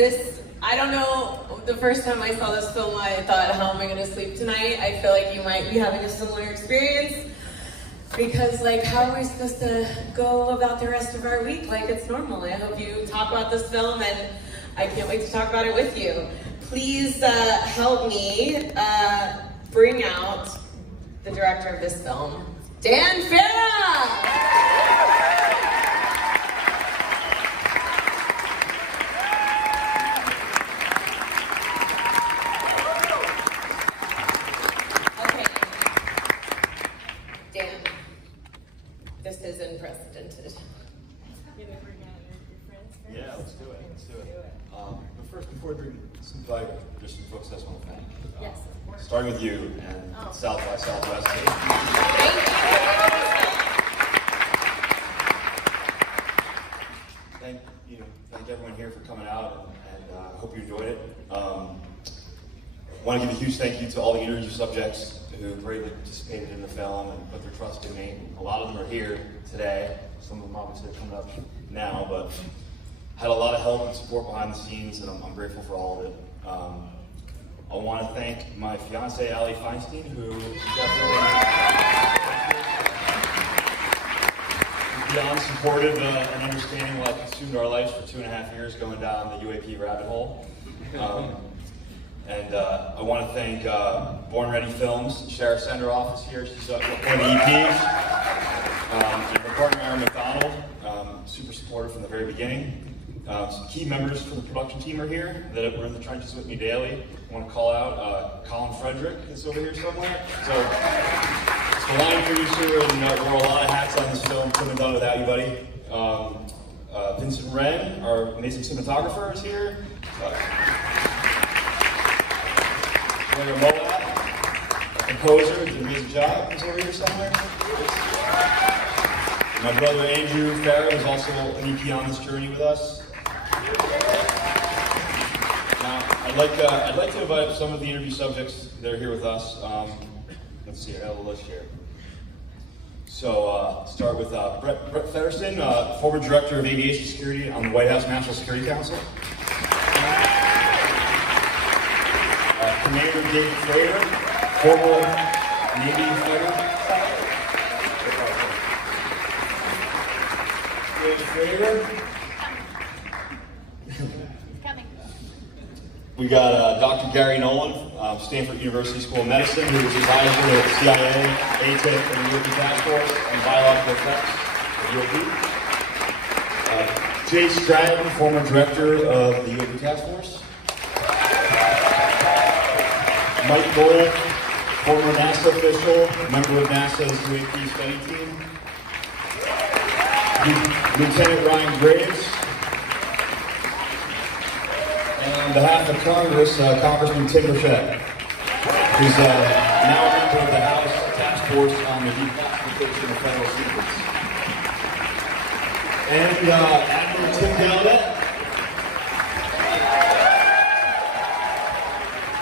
I don't know, the first time I saw this film, I thought, how am I gonna sleep tonight? I feel like you might be having a similar experience. Because, like, how are we supposed to go about the rest of our week like it's normal? I hope you talk about this film, and I can't wait to talk about it with you. Please help me bring out the director of this film, Dan Farah! This is unprecedented. Yeah, let's do it. But first, before we bring some flavor, there's some folks I just want to thank. Yes, of course. Starting with you and South by Southwest. Thank everyone here for coming out, and I hope you enjoyed it. I want to give a huge thank you to all the interview subjects who bravely participated in the film and put their trust in me. A lot of them are here today. Some of them obviously are coming up now, but had a lot of help and support behind the scenes, and I'm grateful for all of it. I want to thank my fiance, Allie Feinstein, who definitely beyond supportive and understanding what consumed our lives for 2.5 years going down the UAP rabbit hole. And I want to thank Born Ready Films. Shara Senderoff is here. She's one of the EPs. And her partner, Aaron McDonald, super supportive from the very beginning. Some key members from the production team are here that were in the trenches with me daily. I want to call out Colin Frederick is over here somewhere. So, it's the line producer, and wore a lot of hats on this film. Couldn't have done it without you, buddy. Vincent Wren, our amazing cinematographer, is here. Moab, a composer, did an amazing job. He's over here somewhere. My brother Andrew Farah is also an EP on this journey with us. Now, I'd like to invite some of the interview subjects that are here with us. Let's see, I have a list here. So, start with Brett Feddersen, former director of aviation security on the White House National Security Council. Commander David Fravor, former Navy fighter. David Fravor. Coming. We got Dr. Garry Nolan, Stanford University School of Medicine, who was advisor to the CIA, AATIP, and the UAP Task Force on biological effects of UAP. Jay Stratton, former director of the UAP Task Force. Mike Gold, former NASA official, member of NASA's UAP study team. Lieutenant Ryan Graves. And on behalf of Congress, Congressman Tim Burchett, who's now a member of the House Task Force on the declassification of federal secrets. And Admiral Tim Gallaudet.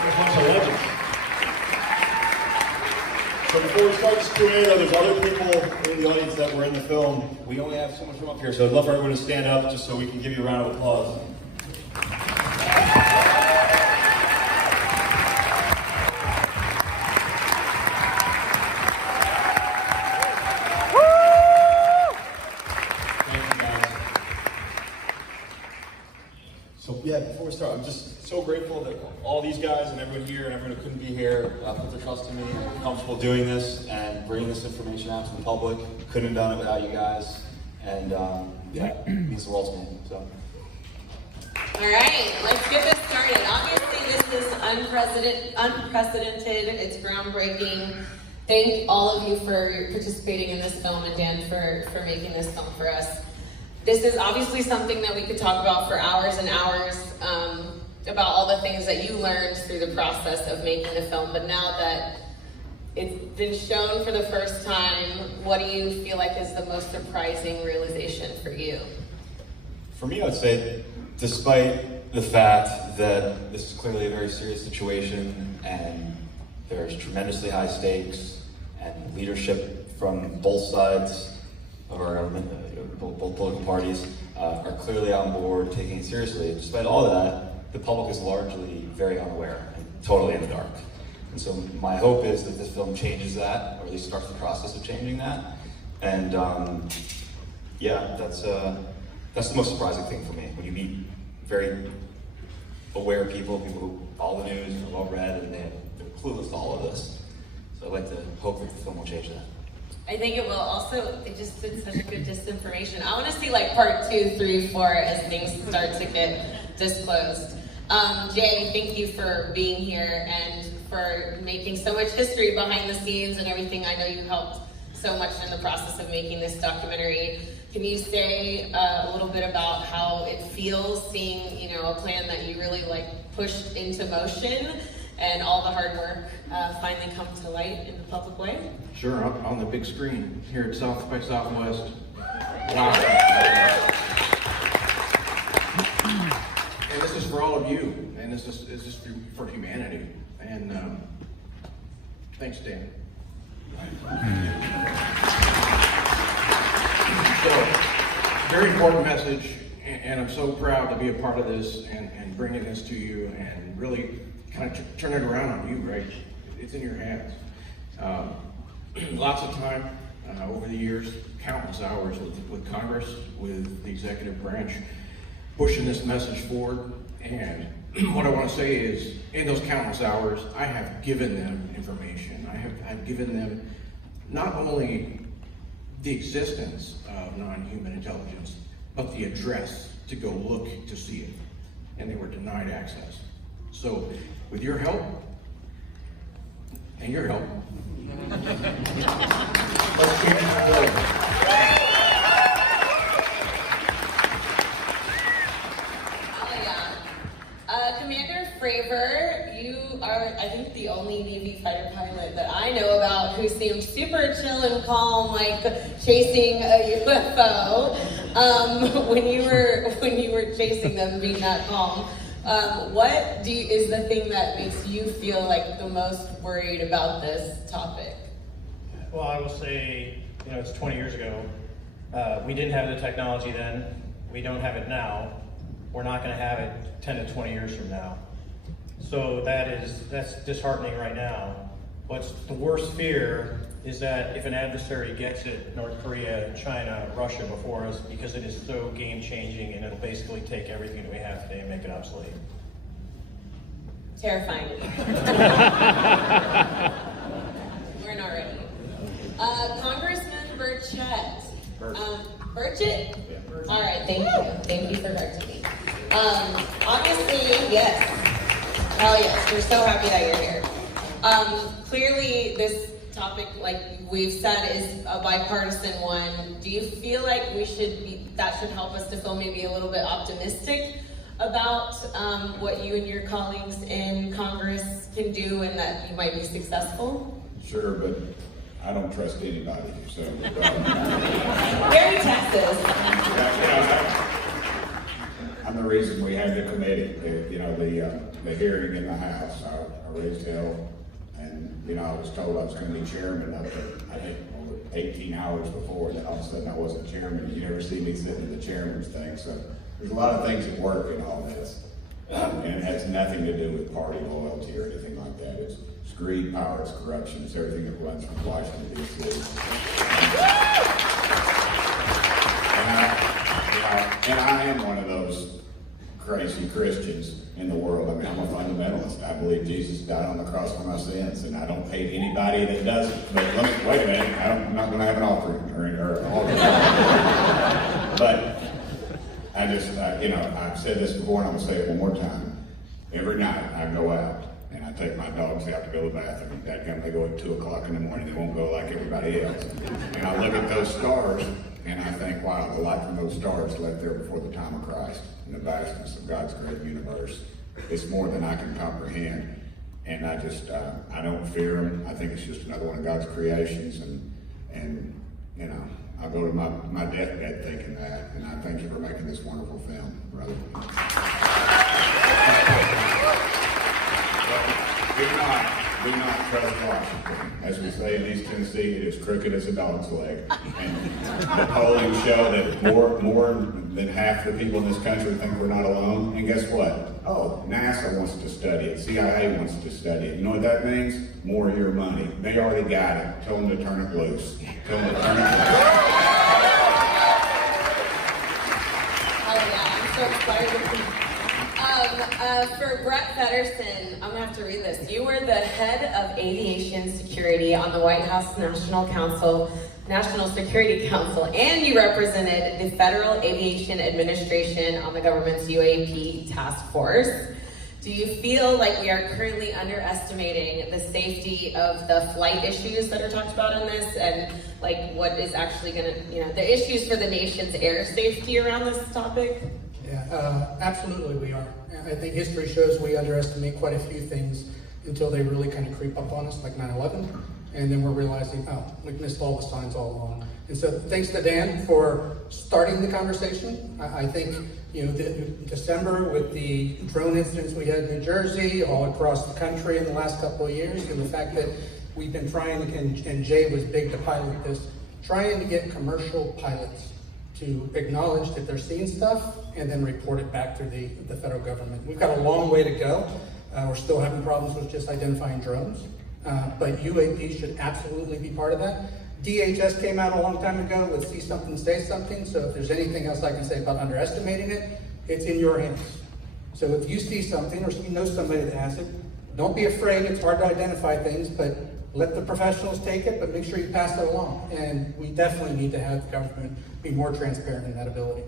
A bunch of legends. So before we start this Q&A, there's other people in the audience that were in the film. We only have so much room up here, so I'd love for everyone to stand up just so we can give you a round of applause. So yeah, before we start, I'm just so grateful that all these guys and everyone here and everyone who couldn't be here put their trust in me and are comfortable doing this and bringing this information out to the public. Couldn't have done it without you guys, and yeah, it means the world to me. So. All right, let's get this started. Obviously, this is unprecedented. It's groundbreaking. Thank all of you for participating in this film, and Dan for making this film for us. This is obviously something that we could talk about for hours and hours, about all the things that you learned through the process of making the film. But now that it's been shown for the first time, what do you feel like is the most surprising realization for you? For me, I would say, despite the fact that this is clearly a very serious situation and there's tremendously high stakes and leadership from both sides of our government, both political parties, are clearly on board, taking it seriously. Despite all of that, the public is largely very unaware and totally in the dark. And so my hope is that this film changes that, or at least starts the process of changing that. And yeah, that's the most surprising thing for me, when you meet very aware people who follow the news, are well read, and they're clueless to all of this. So I'd like to hope that the film will change that. I think it will also, it just did such good disinformation. I want to see like part 2, 3, 4 as things start to get disclosed. Jay, thank you for being here and for making so much history behind the scenes and everything. I know you helped so much in the process of making this documentary. Can you say a little bit about how it feels seeing, you know, a plan that you really like pushed into motion and all the hard work finally come to light in the public way? Sure, on the big screen here at South by Southwest. Wow. And this is for all of you, and this is for humanity. And thanks, Dan. So, very important message, and I'm so proud to be a part of this and bringing this to you and really kind of turn it around on you, right? It's in your hands. Lots of time over the years, countless hours with Congress, with the executive branch, pushing this message forward. And what I want to say is, in those countless hours, I have given them information. I've given them not only the existence of non-human intelligence, but the address to go look to see it. And they were denied access. So, with your help, and your help, let's change the world. Commander Fravor, you are, I think, the only Navy fighter pilot that I know about who seems super chill and calm, like chasing a UFO. When you were chasing them, being that calm, what is the thing that makes you feel like the most worried about this topic? Well, I will say, you know, it's 20 years ago. We didn't have the technology then. We don't have it now. We're not going to have it 10 to 20 years from now. So that's disheartening right now. What's the worst fear is that if an adversary gets it, North Korea, China, Russia before us, because it is so game-changing and it'll basically take everything that we have today and make it obsolete. Terrifying. We're not ready. Congressman Burchett. Burchett? All right, thank you. Thank you for correcting me. Obviously, yes. Hell yes, we're so happy that you're here. Clearly, this topic, like we've said, is a bipartisan one. Do you feel like that should help us to feel maybe a little bit optimistic about what you and your colleagues in Congress can do and that you might be successful? Sure, but I don't trust anybody, so. Very Texas. I'm the reason we had the committee, the hearing in the House. I raised hell, and I was told I was going to be chairman up there, I think 18 hours before, and then all of a sudden I wasn't chairman. You never see me sitting in the chairman's thing, so there's a lot of things at work in all this. And it has nothing to do with party loyalty or anything like that. It's greed, power, it's corruption, it's everything that runs from Washington, D.C. And I am one of those crazy Christians in the world. I mean, I'm a fundamentalist. I believe Jesus died on the cross for my sins, and I don't hate anybody that doesn't. But wait a minute, I'm not going to have an offering or an altar. But I just, I've said this before, and I'm going to say it one more time. Every night I go out, and I take my dogs out to go to the bathroom. They go at 2 o'clock in the morning. They won't go like everybody else. And I look at those stars, and I think, wow, the light from those stars left there before the time of Christ. In the vastness of God's great universe. It's more than I can comprehend. And I just, I don't fear them. I think it's just another one of God's creations. And I go to my deathbed thinking that. And I thank you for making this wonderful film, brother. Do not trust Washington. As we say in East Tennessee, it is crooked as a dog's leg. And the polling show that more than half the people in this country think we're not alone. And guess what? Oh, NASA wants to study it. CIA wants to study it. You know what that means? More of your money. They already got it. Tell them to turn it loose. Tell them to turn it loose. Oh yeah, I'm so excited. For Brett Feddersen, I'm gonna have to read this. You were the head of aviation security on the White House National Security Council, and you represented the Federal Aviation Administration on the government's UAP Task Force. Do you feel like we are currently underestimating the safety of the flight issues that are talked about in this, and like what is actually gonna, the issues for the nation's air safety around this topic? Yeah, absolutely we are. I think history shows we underestimate quite a few things until they really kind of creep up on us, like 9/11, and then we're realizing, oh, we've missed all the signs all along. And so thanks to Dan for starting the conversation. I think, December with the drone incidents we had in New Jersey, all across the country in the last couple of years, and the fact that we've been trying, and Jay was big to pilot this, trying to get commercial pilots to acknowledge that they're seeing stuff and then report it back to the federal government. We've got a long way to go. We're still having problems with just identifying drones, but UAP should absolutely be part of that. DHS came out a long time ago with see something, say something, so if there's anything else I can say about underestimating it, it's in your hands. So if you see something or you know somebody that has it, don't be afraid. It's hard to identify things, but let the professionals take it, but make sure you pass it along. And we definitely need to have the government be more transparent in that ability.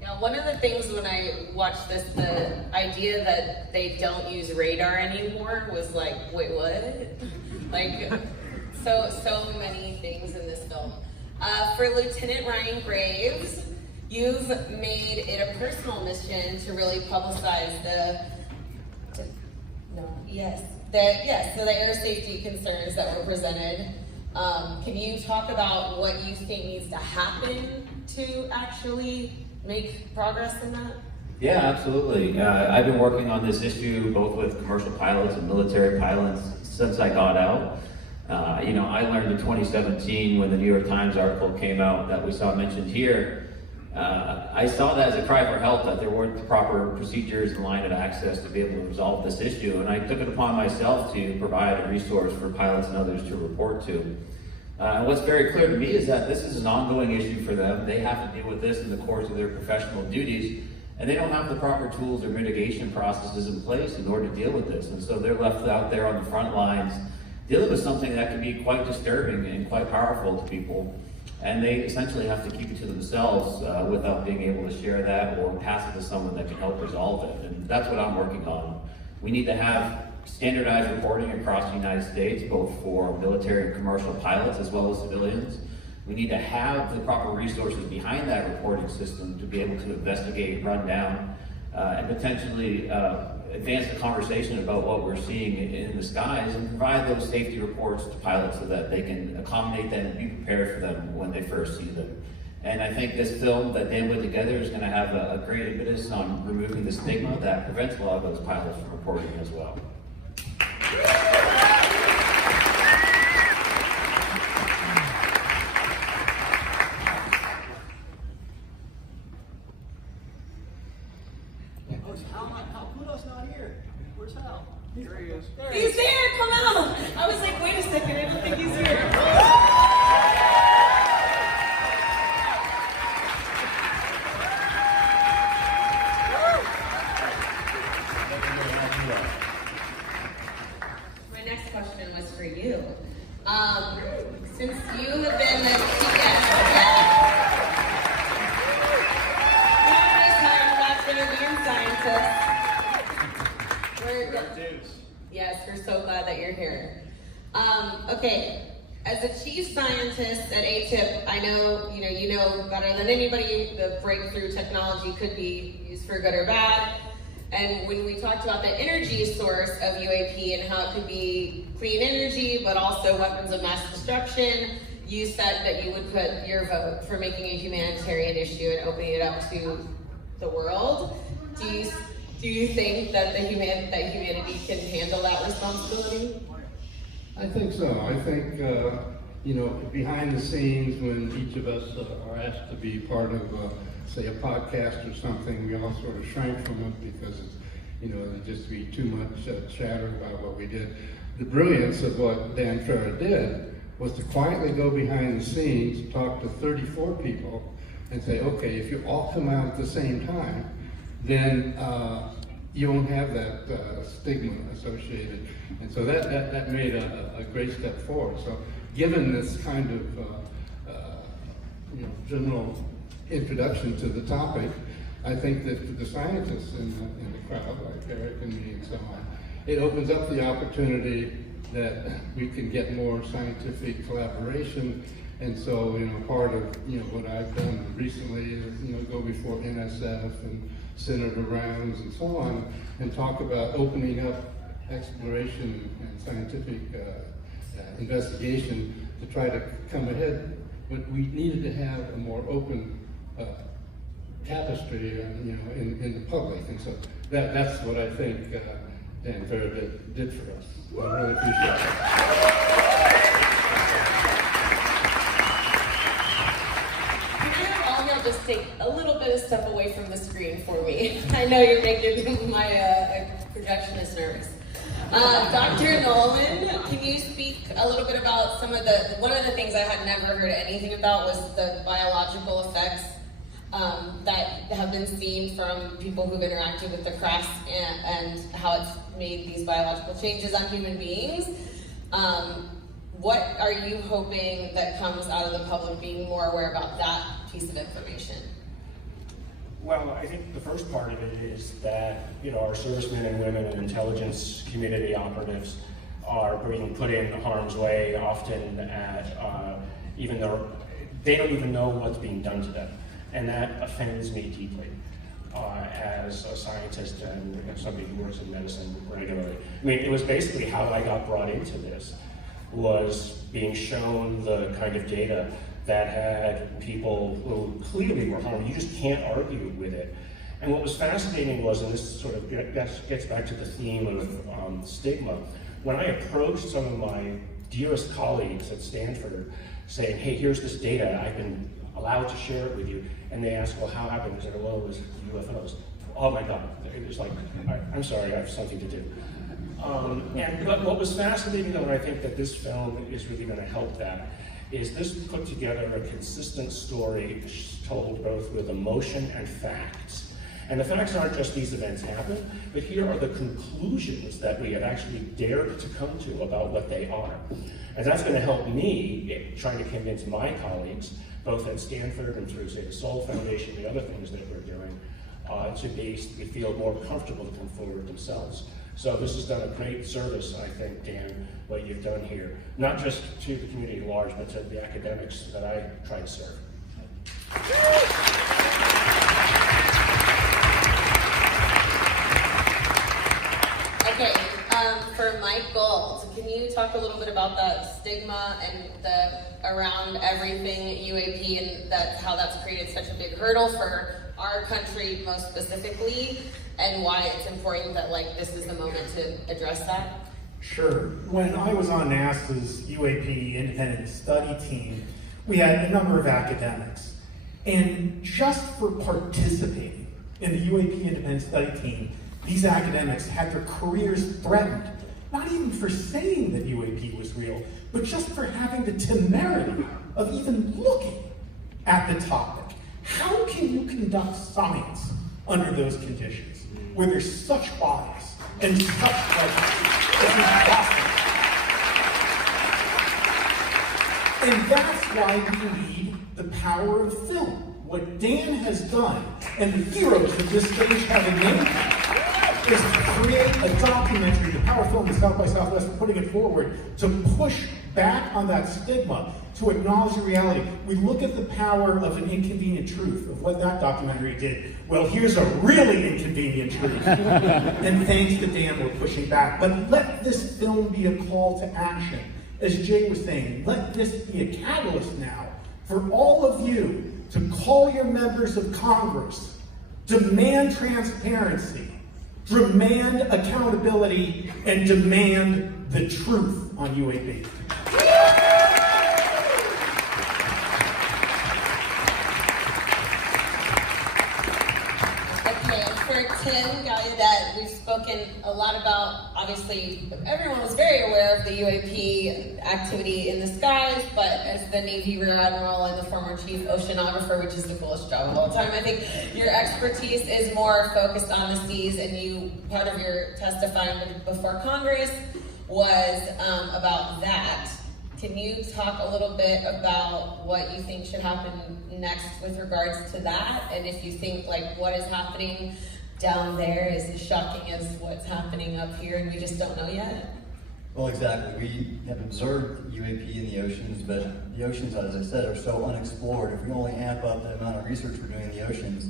Yeah, one of the things when I watched this, the idea that they don't use radar anymore was like, wait, what? Like, so many things in this film. For Lieutenant Ryan Graves, you've made it a personal mission to really publicize the air safety concerns that were presented. Can you talk about what you think needs to happen to actually make progress in that? Yeah, absolutely. I've been working on this issue both with commercial pilots and military pilots since I got out. I learned in 2017 when the New York Times article came out that we saw mentioned here. I saw that as a cry for help, that there weren't the proper procedures and line of access to be able to resolve this issue, and I took it upon myself to provide a resource for pilots and others to report to. And what's very clear to me is that this is an ongoing issue for them. They have to deal with this in the course of their professional duties, and they don't have the proper tools or mitigation processes in place in order to deal with this. And so they're left out there on the front lines dealing with something that can be quite disturbing and quite powerful to people. And they essentially have to keep it to themselves without being able to share that or pass it to someone that can help resolve it. And that's what I'm working on. We need to have standardized reporting across the United States, both for military and commercial pilots as well as civilians. We need to have the proper resources behind that reporting system to be able to investigate, run down, and potentially advance the conversation about what we're seeing in the skies and provide those safety reports to pilots so that they can accommodate them and be prepared for them when they first see them. And I think this film that Dan put together is going to have a great impetus on removing the stigma that prevents a lot of those pilots from reporting as well. He's there, come out! I was like, wait a second, I don't think he's here. My next question was for you. Since you have been the scientist. Yes, we're so glad that you're here. Okay, as a chief scientist at AATIP, I know you know better than anybody the breakthrough technology could be used for good or bad. And when we talked about the energy source of UAP and how it could be clean energy, but also weapons of mass destruction, you said that you would put your vote for making a humanitarian issue and opening it up to the world. Do you think that humanity can handle that responsibility? I think so. I think, you know, behind the scenes, when each of us are asked to be part of, say, a podcast or something, we all sort of shrank from it because it's, you know, there'd just be too much chatter about what we did. The brilliance of what Dan Farah did was to quietly go behind the scenes, talk to 34 people, and say, okay, if you all come out at the same time, then you won't have that stigma associated. And so that made a great step forward. So given this kind of you know, general introduction to the topic, I think that the scientists in the crowd, like Eric and me and so on, it opens up the opportunity that we can get more scientific collaboration. And so, you know, part of, you know, what I've done recently is, you know, go before NSF and Senator Rounds and so on, and talk about opening up exploration and scientific investigation to try to come ahead. But we needed to have a more open tapestry, you know, in the public. And so that's what I think Dan Farah did for us. I really appreciate it. Just take a little bit of step away from the screen for me. I know you're making my projectionist nervous. Dr. Nolan, can you speak a little bit about one of the things I had never heard anything about was the biological effects that have been seen from people who've interacted with the crafts and how it's made these biological changes on human beings. What are you hoping that comes out of the public being more aware about that piece of information? Well, I think the first part of it is that, you know, our servicemen and women and intelligence community operatives are being put in harm's way often at, even though they don't even know what's being done to them. And that offends me deeply as a scientist and somebody who works in medicine regularly. I mean, it was basically how I got brought into this, was being shown the kind of data that had people who clearly were harmed. You just can't argue with it. And what was fascinating was, and this sort of gets back to the theme of stigma, when I approached some of my dearest colleagues at Stanford saying, hey, here's this data, I've been allowed to share it with you, and they asked, well, how happened? I said, well, it was UFOs. Oh my God, it was like, I'm sorry, I have something to do. But what was fascinating, though, and I think that this film is really going to help that, is this put together a consistent story told both with emotion and facts. And the facts aren't just these events happen, but here are the conclusions that we have actually dared to come to about what they are. And that's going to help me trying to convince my colleagues, both at Stanford and through, say, the Soul Foundation, the other things that we're doing, to feel more comfortable to come forward themselves. So this has done a great service, I think, Dan, what you've done here, not just to the community at large, but to the academics that I try to serve. Okay, for Mike Gold, can you talk a little bit about the stigma and around everything UAP and how that's created such a big hurdle for our country most specifically, and why it's important that this is the moment to address that? Sure. When I was on NASA's UAP independent study team, we had a number of academics. And just for participating in the UAP independent study team, these academics had their careers threatened, not even for saying that UAP was real, but just for having the temerity of even looking at the topic. How can you conduct science under those conditions, where there's such bias and such it's impossible? And that's why we need the power of film. What Dan has done, and the heroes of this stage have enabled, is to create a documentary, the power of film, the South by Southwest, and putting it forward to push back on that stigma, to acknowledge the reality. We look at the power of an inconvenient truth, of what that documentary did. Well, here's a really inconvenient truth. And thanks to Dan, we're pushing back. But let this film be a call to action. As Jay was saying, let this be a catalyst now for all of you to call your members of Congress, demand transparency, demand accountability, and demand the truth on UAP. Okay, for Tim, Gallaudet, we've spoken a lot about, obviously, everyone was very aware of the UAP activity in the skies, but as the Navy Rear Admiral and the former Chief Oceanographer, which is the coolest job of all time, I think your expertise is more focused on the seas, and part of your testifying before Congress was about that. Can you talk a little bit about what you think should happen next with regards to that? And if you think like what is happening down there is as shocking as what's happening up here and we just don't know yet? Well, exactly. We have observed UAP in the oceans, but the oceans, as I said, are so unexplored. If we only amp up the amount of research we're doing in the oceans,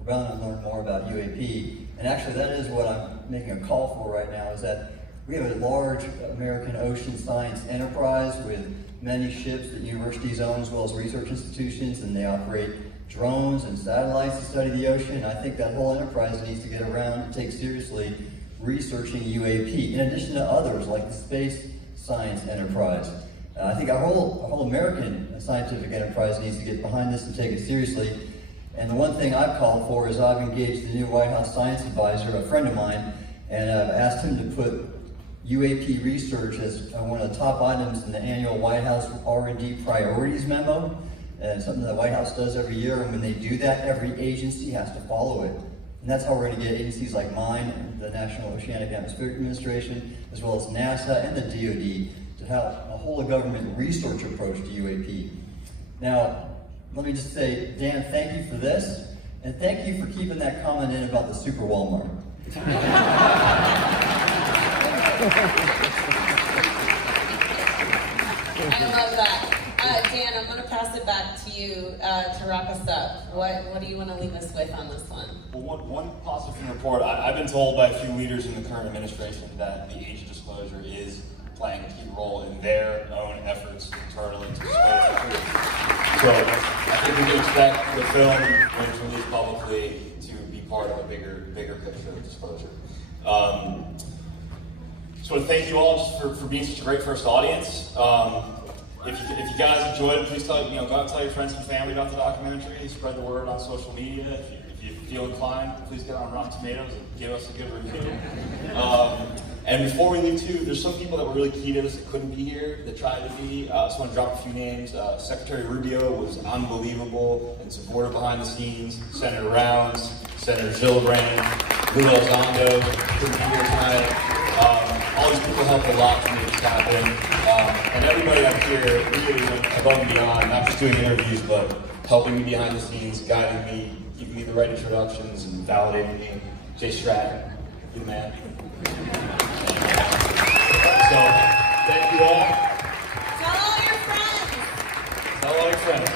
we're bound to learn more about UAP. And actually, that is what I'm making a call for right now, is that we have a large American ocean science enterprise with many ships that universities own as well as research institutions, and they operate drones and satellites to study the ocean. I think that whole enterprise needs to get around and take seriously researching UAP, in addition to others like the space science enterprise. I think our whole American scientific enterprise needs to get behind this and take it seriously. And the one thing I've called for is I've engaged the new White House science advisor, a friend of mine, and I've asked him to put UAP research as one of the top items in the annual White House R&D priorities memo, and something the White House does every year. And when they do that, every agency has to follow it. And that's how we're going to get agencies like mine, the National Oceanic Atmospheric Administration, as well as NASA and the DoD to have a whole of government research approach to UAP. Now, let me just say, Dan, thank you for this, and thank you for keeping that comment in about the Super Walmart. I love that. Dan, I'm going to pass it back to you to wrap us up. What do you want to leave us with on this one? Well, one positive from the report, I've been told by a few leaders in the current administration that the age of disclosure is playing a key role in their own efforts internally to disclose the truth. So I think we can expect the film, when it's released publicly, to be part of a bigger picture of disclosure. So I thank you all just for being such a great first audience. If you guys enjoyed it, please go out and tell your friends and family about the documentary. Spread the word on social media. If you feel inclined, please get on Rotten Tomatoes and give us a good review. And before we leave too, there's some people that were really key to this that couldn't be here, that tried to be. I just want to drop a few names. Secretary Rubio was unbelievable and supportive behind the scenes. Senator Rounds, Senator Gillibrand, Lou Elizondo, couldn't be here tonight. All these people helped a lot to make this happen. And everybody up here really went above and beyond, not just doing interviews, but helping me behind the scenes, guiding me, giving me the right introductions, and validating me. Jay Stratton, you the man. So, thank you all. Tell all your friends. Tell all your friends.